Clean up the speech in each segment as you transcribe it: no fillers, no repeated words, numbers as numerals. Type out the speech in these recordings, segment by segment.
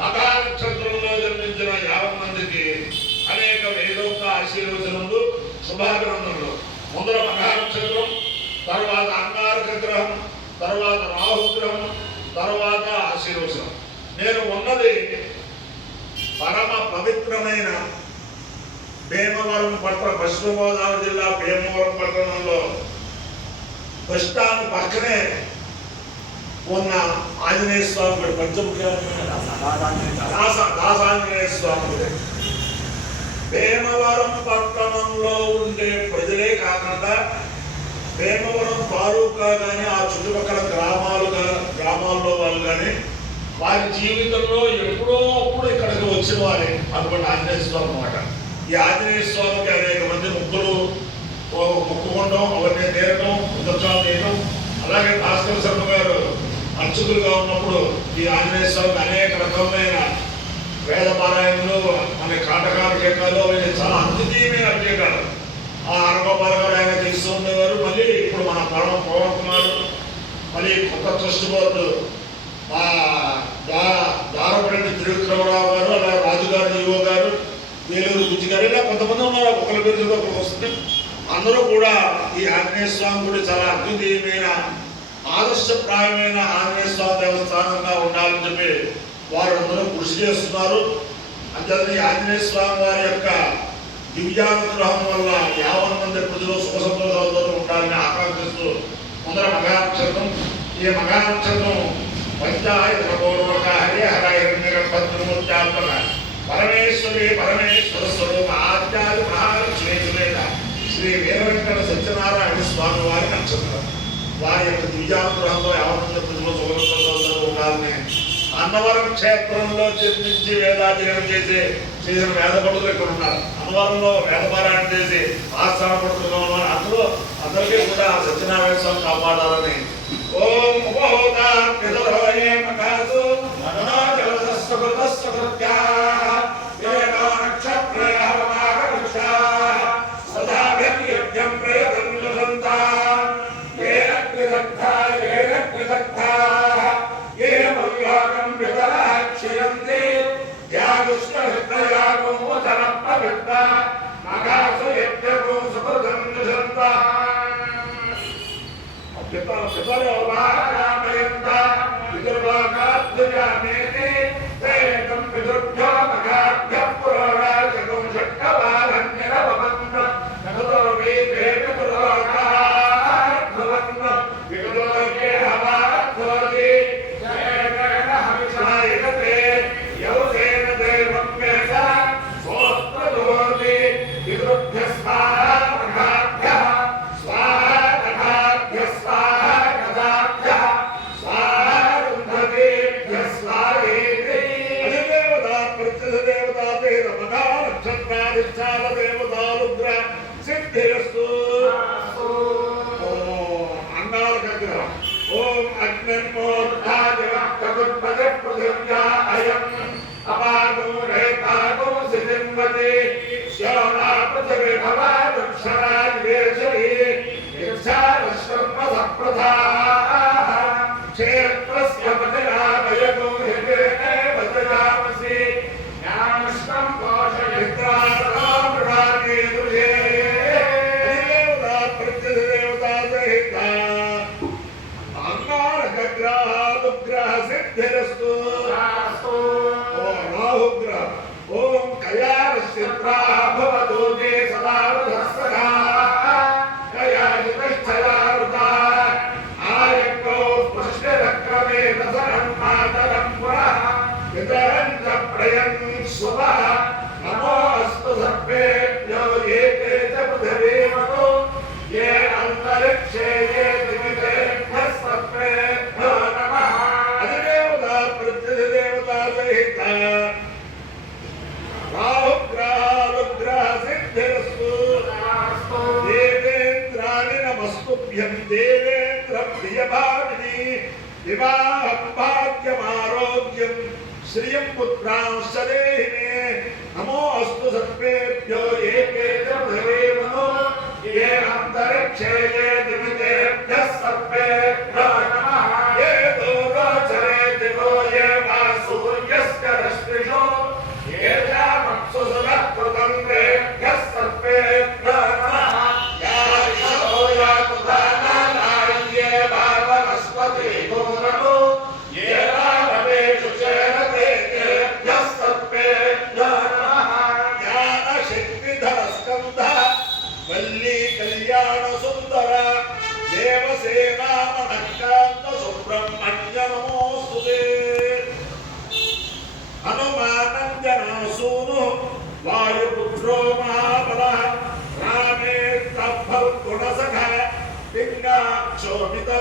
మఘా నక్షత్రంలో జన్మించిన 50 మందికి అనేక వేదోక్త ఆశీర్వచనములు శుభాభినందనలు. ముందర మఘా నక్షత్రం, తర్వాత అంగారక గ్రహం, తర్వాత రాహుగ్రహం, తర్వాత ఆశీర్వచనం. నేను ఉన్నది పరమ పవిత్రమైన భీమవరం పట్టణ, పశ్చిమ గోదావరి జిల్లా భీమవరం పట్టణంలో బస్ స్టాండ్ పక్కనే ఉన్న ఆంజనేయ స్వామి గుడి, పంచముఖ్యమైన దాసాంజనేయ స్వామి గుడి. భీమవరం పట్టణంలో ఉండే ప్రజలే కాకుండా భీమవరం తాలూకా కానీ ఆ చుట్టుపక్కల గ్రామాల్లో వాళ్ళు కానీ వారి జీవితంలో ఎప్పుడో అప్పుడు ఇక్కడికి వచ్చిన వారే అనుకోండి ఆంజనేయ స్వామి అన్నమాట. ఈ ఆంజనేయ స్వామికి అనేక మంది ముక్కులు మొక్కుకోవడం, అవన్నీ తీరటం, ఉదర్శనం చేయడం. అలాగే భాస్కర్ శర్మ గారు అర్చకులుగా ఉన్నప్పుడు ఈ ఆంజనేయ స్వామికి అనేక రకమైన వేద పారాయణలు, మన కాటకాల టీకాలు, అవన్నీ చాలా అద్వితీయమైన అభిషేకాలు. ఆ అరగోపాల గారు ఆయన తీస్తూ ఉండేవారు. మళ్ళీ ఇప్పుడు మన పవన్ కుమార్, మళ్ళీ కొత్త ట్రస్ట్ బోర్డు దారపరెడ్డి త్రివిక్రమరావు గారు, అలాగే రాజుగారు ఈవో గారు, వేలూరు బుజ్జి గారు, ఇలా కొంతమంది ఉన్నారు. ఒకరి పేరు ఒకరికి వస్తుంది. అందరూ కూడా ఈ ఆంజనేయ స్వామి గుడి చాలా అద్వితీయమైన ఆదర్శప్రాయమైన ఆంజనేయ స్వామి దేవస్థానంగా ఉండాలని చెప్పి వారందరూ కృషి చేస్తున్నారు. అంతేకాని ఆంజనేయ స్వామి వారి యొక్క దివ్యానుగ్రహం వల్ల 50 మంది ప్రజలు సుఖ సంతోషాలతో ఉండాలని ఆకాంక్షిస్తూ ముందర మఘా నక్షత్రం. ఈ మఘా నక్షత్రం పంచాయతపూర్వక హరిహర హిరణ్యగర్భద్రమూర్త్యాత్మక పరమేశ్వరి పరమేశ్వర స్వరూప ఆద్యాది మహాలక్ష్మి సురేత శ్రీ వీరవెంకట సత్యనారాయణ స్వామి వారి నక్షత్రం. వారి యొక్క దివ్యానుగ్రహంలో 50 మంది ప్రజలు సుఖ సంతోషాలతో ఉండాలని అన్నవరం క్షేత్రంలో జన్మించి వేదాధ్యయనం చేసిన వేద పండితులు ఇక్కడ ఉన్నారు. అన్నవరంలో వేదపారాయణ చేసి ఆస్థాన పండితులుగా ఉన్నారు. అందులో అందరికీ కూడా సత్యనారాయణ స్వామి కాపాడాలని ఓం ఉపహోతా పితరోయే మకాసు మనోజలసస్వకృతస్వకృత్యా వేదో నక్షత్రయహవమాగవృక్షాః సదాభిర్యజ్ఞం ప్రయతం లుసంతా ఏన కృతగ్ధాః ఏమల్లోకం వితరః క్షియంతి యాగుష్ఠహృదయాగోమోదనపవిత్త మఘాసు యజ్ఞకో సుకృతం లుసంతా పితరోవారామయంత పితృలోకాద్భుజామేతి తేకం పితృభ్యో మఘాభ్యః పురోరాజకం షట్కవాలన్యరవపన్న నగతో వీతే పితృలోకాద్భువన్న విగతోకే హవాద్భవతి జయగణ హవిషాయతే యౌసేన దేవం వేద సోత్రదోతి పితృభ్యః స్వాహా మఘాభ్యః స్వాహా నఘాభ్యః స్వాహా గదాభ్యః స్వాహా రుంధతేభ్యః స్వాహేతి. అధిదేవతా ప్రత్యధిదేవతా తేన మఘా నక్షత్రాధిష్టాన దేవతారుద్ర సిద్ధిరస్తు. అంగారక గ్రహం. ఓం అగ్నిర్మోర్ధాదివక్తదుర్పదే పృథివ్యా అయం అపాగో రేతాగో సిదింవతి శ్యోనా పృథివీ భవా వృక్షరాజ్వేషరీ నిర్జారశ్వర్మసప్రధాః క్షేత్రస్య పతిరాభయగో హృదేనే వదయామసి జ్ఞానశ్వం కోశమిత్రాణామృణాని దుర్యే. అధిదేవతా ప్రత్యధిదేవతా సహిత అంగారక గ్రహానుగ్రహ సిద్ధిరస్తు. రాహుగ్రహ. ఓం కయారస్యత్రా భవతు తే సదా వృధస్సగా కయాజితస్థయారుతా ఆయకో పుష్టిరక్రమే దసరం మాతరం పురః వితరం చ ప్రయం శుభః నమో అస్తు సర్వేభ్యో ఏతే చ పృథివీమతో ఏ అంతరిక్షే ఏ దివితేభ్యः సర్వేభ్యో నమః. అధిదేవతా ప్రత్యధిదేవతా సహిత రాహుగ్రహానుగ్రహ సిద్ధిరస్తు. దేవేంద్రాణి నమస్తుభ్యం దేవేంద్ర ప్రియభామిని వివాహం భాగ్యమారోగ్యం శ్రియం పుత్రాంశ్చ దేహి మే. నమో అస్తు సర్వేభ్యో ఏకే చ పృథివీమతో ఏ అంతరిక్షే ఏ దివితేభ్యः సర్వేభ్యో నమః. ఏ దూరోచరే దివో ఏ వా సూర్యస్య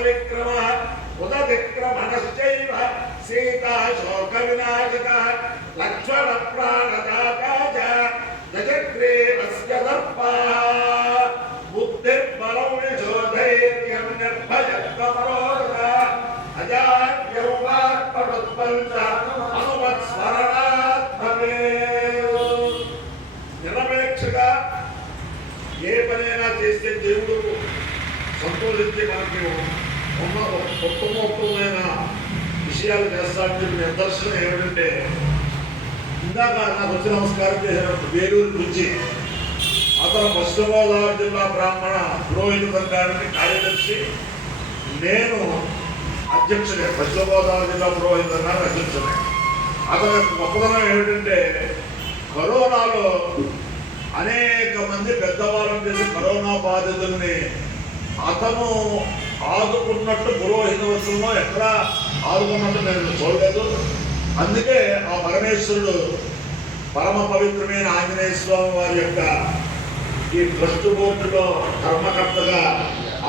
विक्रमः उदतिक्रमणश्चैव सीता शोकविनाशकः लक्ष्मण प्राणदाता च जजग्रीवस्य दर्पः बुद्धिर्बलं विशोधैर्यं निर्भयत्वमरोगः अजाड्यौवात्मरुत्पन्च अनुमत्स्मरणात् भवेत् నిరపేక్షగా ఏ పనైనా చేస్తే దేవుడు సంతోషించి మనకి ఉత్తమోత్తమైన విషయాలు చేస్తాడని నిదర్శనం ఏమిటంటే ఇందాక నాకు వచ్చి నమస్కారం చేసినప్పుడు వేలూరు నుంచి అతను పశ్చిమ గోదావరి జిల్లా బ్రాహ్మణ పురోహిత సంఘానికి కార్యదర్శి, నేను అధ్యక్షుడే, పశ్చిమ గోదావరి జిల్లా పురోహిత సంఘానికి అధ్యక్షుడే. అతని యొక్క గొప్పతనం ఏమిటంటే కరోనాలో అనేక మంది పెద్దవాళ్ళని చేసి కరోనా బాధితుల్ని అతను ఆదుకున్నట్టు పురోహిత వస్తువులో ఎక్కడా ఆదుకున్నట్టు నేను చూడలేదు. అందుకే ఆ పరమేశ్వరుడు పరమ పవిత్రమైన ఆంజనేయ స్వామి వారి యొక్క ఈ ట్రస్ట్ బోర్డులో ధర్మకర్తగా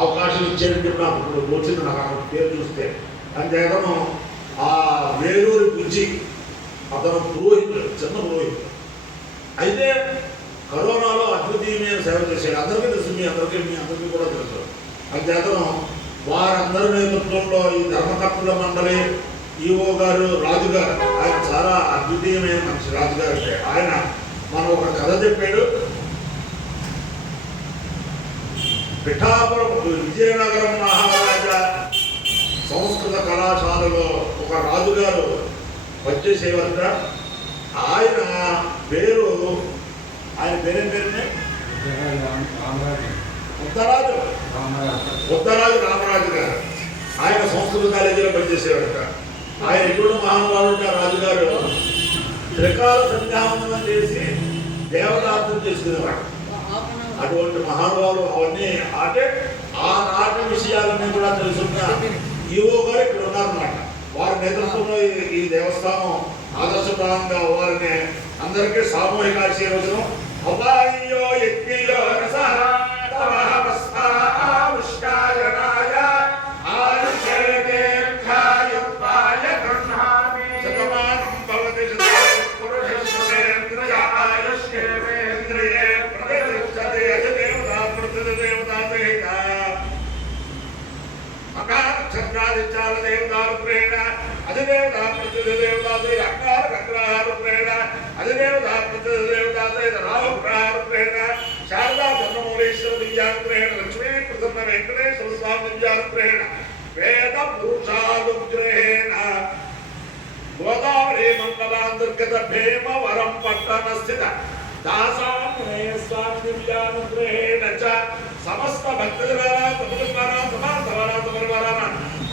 అవకాశం ఇచ్చేటట్టు నాకు ఇప్పుడు వచ్చింది. నాకు పేరు చూస్తే అంతేకాను ఆ వేలూరు బుజ్జి అతను పురోహితుడు, చిన్న పురోహితుడు. అయితే కరోనాలో అద్వితీయమైన సేవ చేశాడు. అందరికీ తెలుసు, మీ అందరికీ కూడా తెలుసు. అంతేతను వారందరి నేతృత్వంలో ఈ ధర్మకర్తల మండలి ఈఓ గారు రాజుగారు, ఆయన చాలా అద్వితీయమైన మనిషి. రాజుగారు అంటే ఆయన మనం ఒక కథ చెప్పాడు. పిఠాపురం విజయనగరం మహారాజా సంస్కృత కళాశాలలో ఒక రాజుగారు వచ్చేసేవారట. ఆయన పేరు పేరేం పేరునే ఉత్తరాజు రామరాజు గారు. ఆయన సంస్కృత కాలేజీలో పనిచేసేవారట. ఆయన ఎప్పుడు మహానుభావుడు రాజుగారు త్రికాల సంధ్యావందనం చేసి దేవతార్థం చేసుకునేవాడు. అటువంటి మహానుభావులు అవన్నీ అంటే ఆనాటి విషయాలన్నీ కూడా తెలుసున్న ఈవో గారు ఇక్కడ ఉన్నారన్నమాట. వారి నేతృత్వంలో ఈ దేవస్థానం ఆదర్శప్రాయంగా వారిని అందరికీ సామూహిక ఆశీర్వచనం. అబాయ్యో యజ్ఞయో రసః తవః భస్మాముష్టాయనాయ ఆయుషేర్ఘాయుపాయ గృహ్ణామి శతమానం భవతి పురుషేంద్రియ ఆయుష్యేంద్రియే ప్రతిష్టతే అధిదేవతా ప్రతిదేవతాదేహ అకాక్షరాదిచాల దేవతారుప్రేణ అధిదేవతా ప్రతిదేవతాదే అకార అగ్రహారుప్రేణ అధిదేవతా ప్రతిదేవతాదే రాహుగ్రహారుప్రేణ శారదా చంద్రమౌళేశ్వర విద్యారుప్రేణ లక్ష్మీ ప్రసన్న వెంకటేశ్వర స్వామి విద్యారుప్రేణ వేద పురుషాలుగ్రహేణ గోదావరి మండలాంతర్గత భీమవరం పట్టణ స్థిత దాసాంజనేయ స్వామి దివ్యానుగ్రహేణ చ సమస్త భక్తజనానా కుటుంబానా సమాంతవనా సమర్వరానా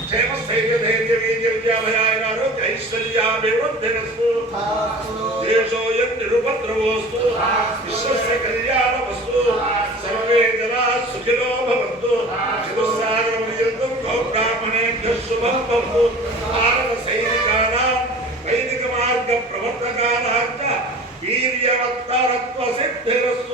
క్షేమ స్థైర్య ధైర్య వీర్య విద్యాభయాయ ఆరోగ్య ఐశ్వర్యాభివృద్ధిరస్తు దేశోయం నిరుపద్రవోస్తు విశ్వస్య కళ్యాణమస్తు సర్వే జనా సుఖినో భవంతు చతుస్సాగరపర్యంతం గౌబ్రాహ్మణేభ్యః శుభం భవతు. భారత సైనికానాం వైదిక మార్గ ప్రవర్తకానాం చ వీర్యవత్తరత్వ సిద్ధిరస్తు.